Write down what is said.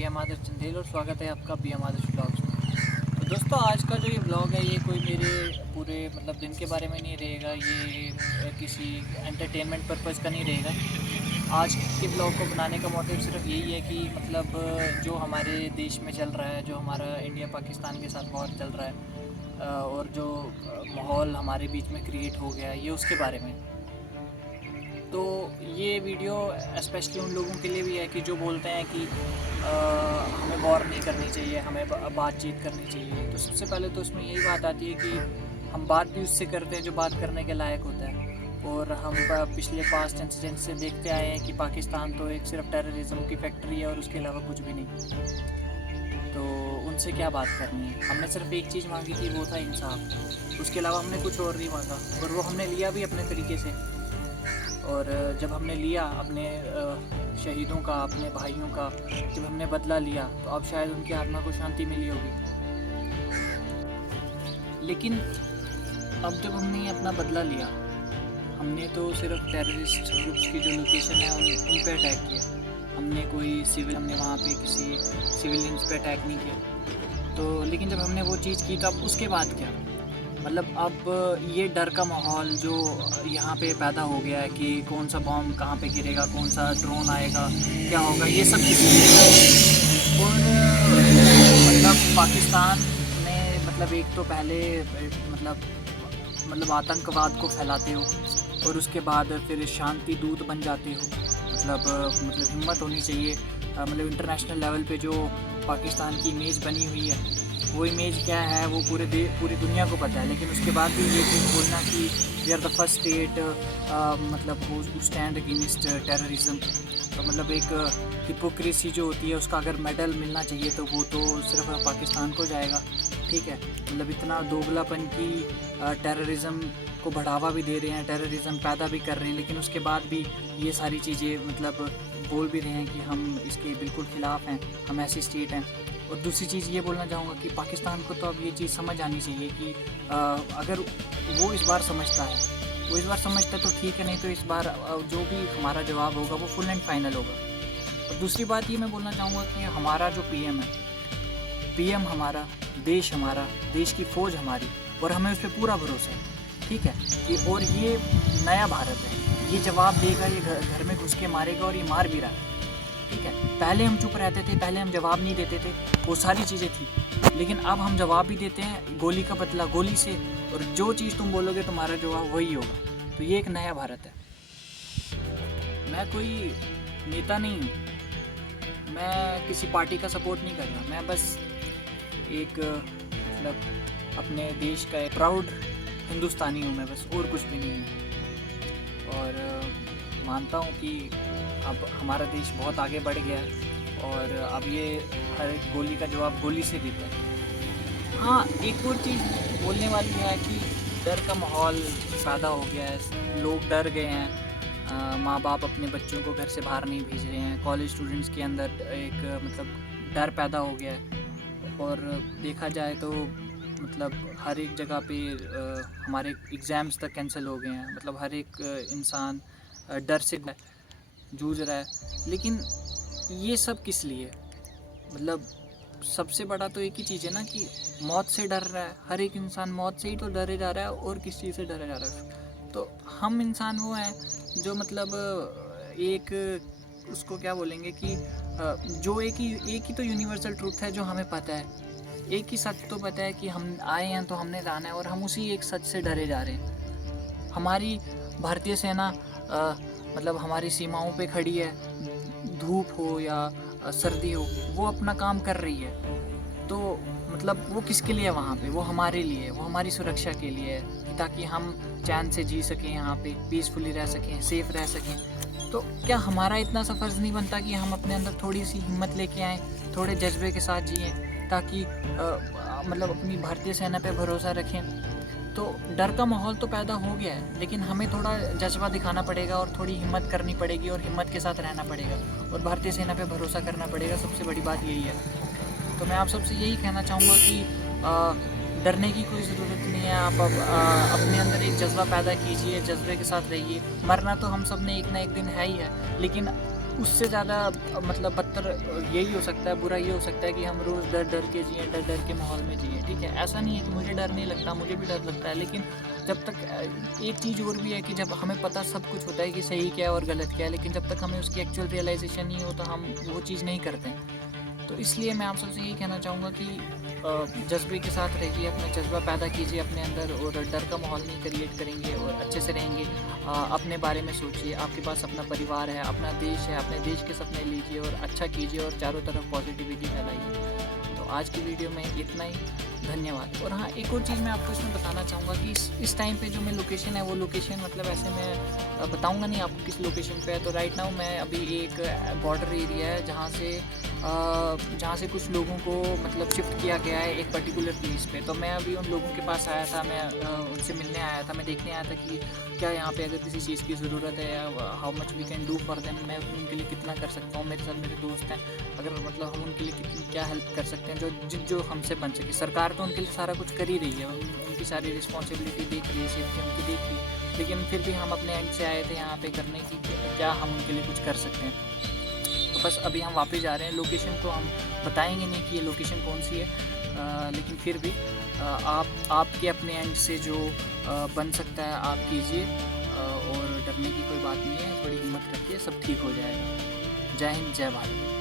PM आदर्श चंदेल और स्वागत है आपका पीएम आदर्श ब्लॉग्स में। तो दोस्तों, आज का जो ये ब्लॉग है ये कोई मेरे पूरे दिन के बारे में नहीं रहेगा। ये किसी एंटरटेनमेंट पर्पज़ का नहीं रहेगा। आज के ब्लॉग को बनाने का मोटिव सिर्फ यही है कि जो हमारे देश में चल रहा है, जो हमारा इंडिया पाकिस्तान के साथ वॉर चल रहा है और जो माहौल हमारे बीच में क्रिएट हो गया है, ये उसके बारे में। तो ये वीडियो स्पेशली उन लोगों के लिए भी है कि जो बोलते हैं कि हमें वॉर नहीं करनी चाहिए, हमें बातचीत करनी चाहिए। तो सबसे पहले तो उसमें यही बात आती है कि हम बात भी उससे करते हैं जो बात करने के लायक होता है। और हम पिछले पास्ट इंसिडेंट से देखते आए हैं कि पाकिस्तान तो एक सिर्फ टेररिज्म की फैक्ट्री है और उसके अलावा कुछ भी नहीं। तो उनसे क्या बात करनी है। हमने सिर्फ एक चीज़ मांगी थी, वो था इंसाफ। उसके अलावा हमने कुछ और नहीं मांगा और वो हमने लिया भी अपने तरीके से। और जब हमने लिया अपने शहीदों का, अपने भाइयों का, जब हमने बदला लिया तो अब शायद उनकी आत्मा को शांति मिली होगी। लेकिन अब जब हमने अपना बदला लिया, हमने तो सिर्फ टेररिस्ट ग्रुप्स की जो लोकेशन है उन पे अटैक किया। हमने वहाँ पे किसी सिविलियंस पे अटैक नहीं किया। तो लेकिन जब हमने वो चीज़ की तो अब उसके बाद क्या, अब ये डर का माहौल जो यहाँ पे पैदा हो गया है कि कौन सा बॉम्ब कहाँ पे गिरेगा, कौन सा ड्रोन आएगा, क्या होगा, ये सब किसी और पाकिस्तान ने एक तो पहले आतंकवाद को फैलाते हो और उसके बाद फिर शांति दूत बन जाते हो। हिम्मत होनी चाहिए। इंटरनेशनल लेवल पे जो पाकिस्तान की इमेज बनी हुई है, वो इमेज क्या है वो पूरी दुनिया को पता है। लेकिन उसके बाद भी ये चीज़ बोलना कि we are the first state who stand against terrorism, तो एक हिपोक्रेसी जो होती है उसका अगर मेडल मिलना चाहिए तो वो तो सिर्फ पाकिस्तान को जाएगा। ठीक है, इतना दोगलापन की टेररिज्म को बढ़ावा भी दे रहे हैं, टेररिज्म पैदा भी कर रहे हैं, लेकिन उसके बाद भी ये सारी चीज़ें बोल भी रहे हैं कि हम इसके बिल्कुल ख़िलाफ़ हैं, हम ऐसी स्टेट हैं। और दूसरी चीज़ ये बोलना चाहूँगा कि पाकिस्तान को तो अब ये चीज़ समझ आनी चाहिए कि अगर वो इस बार समझता है तो ठीक है, नहीं तो इस बार जो भी हमारा जवाब होगा वो फुल एंड फाइनल होगा। और दूसरी बात ये मैं बोलना चाहूँगा कि हमारा जो पीएम हमारा, देश की फ़ौज हमारी, और हमें उस पर पूरा भरोसा है। ठीक है कि और ये नया भारत है, ये जवाब देगा, ये घर में घुस के मारेगा और ये मार भी रहा है। ठीक है, पहले हम चुप रहते थे, पहले हम जवाब नहीं देते थे, वो सारी चीज़ें थी। लेकिन अब हम जवाब भी देते हैं, गोली का बदला गोली से, और जो चीज़ तुम बोलोगे तुम्हारा जवाब वही होगा। तो ये एक नया भारत है। मैं कोई नेता नहीं हूँ, मैं किसी पार्टी का सपोर्ट नहीं कर रहा, मैं बस एक अपने देश का एक प्राउड हिंदुस्तानी हूँ मैं, बस, और कुछ भी नहीं हूँ। और मानता हूँ कि अब हमारा देश बहुत आगे बढ़ गया है और अब ये हर एक गोली का जवाब गोली से देता है। हाँ, एक और चीज़ बोलने वाली है कि डर का माहौल पैदा हो गया है, लोग डर गए हैं, माँ बाप अपने बच्चों को घर से बाहर नहीं भेज रहे हैं, कॉलेज स्टूडेंट्स के अंदर एक डर पैदा हो गया है। और देखा जाए तो हर एक जगह पे हमारे एग्ज़ाम्स तक कैंसिल हो गए हैं। हर एक इंसान डर से जूझ रहा है। लेकिन ये सब किस लिए? सबसे बड़ा तो एक ही चीज़ है ना कि मौत से डर रहा है हर एक इंसान, मौत से ही तो डरे जा रहा है, और किस चीज़ से डरे जा रहा है। तो हम इंसान वो हैं जो एक उसको क्या बोलेंगे कि जो एक ही तो यूनिवर्सल ट्रूथ है जो हमें पता है। एक ही सच तो पता है कि हम आए हैं तो हमने जाना है, और हम उसी एक सच से डरे जा रहे हैं। हमारी भारतीय सेना हमारी सीमाओं पे खड़ी है, धूप हो या सर्दी हो, वो अपना काम कर रही है। तो वो किसके लिए है वहाँ पे? वो हमारे लिए, वो हमारी सुरक्षा के लिए है, ताकि हम चैन से जी सकें, यहाँ पे पीसफुली रह सकें, सेफ रह सकें। तो क्या हमारा इतना सा फ़र्ज़ नहीं बनता कि हम अपने अंदर थोड़ी सी हिम्मत लेके आएँ, थोड़े जज्बे के साथ जिएँ, ताकि अपनी भारतीय सेना पे भरोसा रखें। तो डर का माहौल तो पैदा हो गया है, लेकिन हमें थोड़ा जज्बा दिखाना पड़ेगा और थोड़ी हिम्मत करनी पड़ेगी और हिम्मत के साथ रहना पड़ेगा और भारतीय सेना पे भरोसा करना पड़ेगा। सबसे बड़ी बात यही है। तो मैं आप सबसे यही कहना चाहूँगा कि डरने की कोई ज़रूरत नहीं है। आप अपने अंदर एक जज्बा पैदा कीजिए, जज्बे के साथ रहिए। मरना तो हम सब ने एक ना एक दिन है ही है, लेकिन उससे ज़्यादा मतलब बदतर यही हो सकता है, बुरा ये हो सकता है कि हम रोज़ डर डर के जिएँ, डर डर के माहौल में जिएँ, ठीक है? ऐसा नहीं है कि मुझे डर नहीं लगता, मुझे भी डर लगता है, लेकिन जब तक एक चीज़ और भी है कि जब हमें पता सब कुछ होता है कि सही क्या है और गलत क्या है, लेकिन जब तक हमें उसकी एक्चुअल रियलाइज़ेशन नहीं हो, तो हम वो चीज़ नहीं करते हैं। तो इसलिए मैं आप सबसे यही कहना चाहूँगा कि जज़्बे के साथ रहिए, अपना जज़्बा पैदा कीजिए अपने अंदर और डर का माहौल नहीं क्रिएट करेंगे और अच्छे से रहेंगे। अपने बारे में सोचिए, आपके पास अपना परिवार है, अपना देश है, अपने देश के सपने लीजिए और अच्छा कीजिए और चारों तरफ पॉजिटिविटी फैलाइए। तो आज की वीडियो में इतना ही, धन्यवाद। और हाँ, एक और चीज़ मैं आपको इसमें बताना चाहूँगा कि इस टाइम पे जो मैं लोकेशन है, वो लोकेशन मतलब ऐसे मैं बताऊँगा नहीं आपको किस लोकेशन पे है। तो राइट नाउ मैं अभी एक बॉर्डर एरिया है जहाँ से कुछ लोगों को मतलब शिफ्ट किया गया है एक पर्टिकुलर प्लेस पे। तो मैं अभी उन लोगों के पास आया था, मैं उनसे मिलने आया था, मैं देखने आया था कि क्या यहाँ पे अगर किसी चीज़ की ज़रूरत है या how much we can do for them, मैं उनके लिए कितना कर सकता हूँ। मेरे साथ मेरे दोस्त हैं, अगर मतलब हम उनके लिए कितनी क्या हेल्प कर सकते हैं जो हमसे बन सके। सरकार तो उनके लिए सारा कुछ कर ही रही है, उनकी सारी रिस्पॉन्सिबिलिटी देख रही है, सेफ्टी उनकी देख रही है, लेकिन फिर भी हम अपने एंड से आए थे यहाँ पे करने की कि क्या हम उनके लिए कुछ कर सकते हैं। तो बस अभी हम वापस जा रहे हैं। लोकेशन तो हम बताएंगे नहीं कि ये लोकेशन कौन सी है, लेकिन फिर भी आपके अपने एंड से जो बन सकता है आप कीजिए, और डरने की कोई बात नहीं है, थोड़ी हिम्मत रखिए, सब ठीक हो जाएगा। जय हिंद, जय भारत।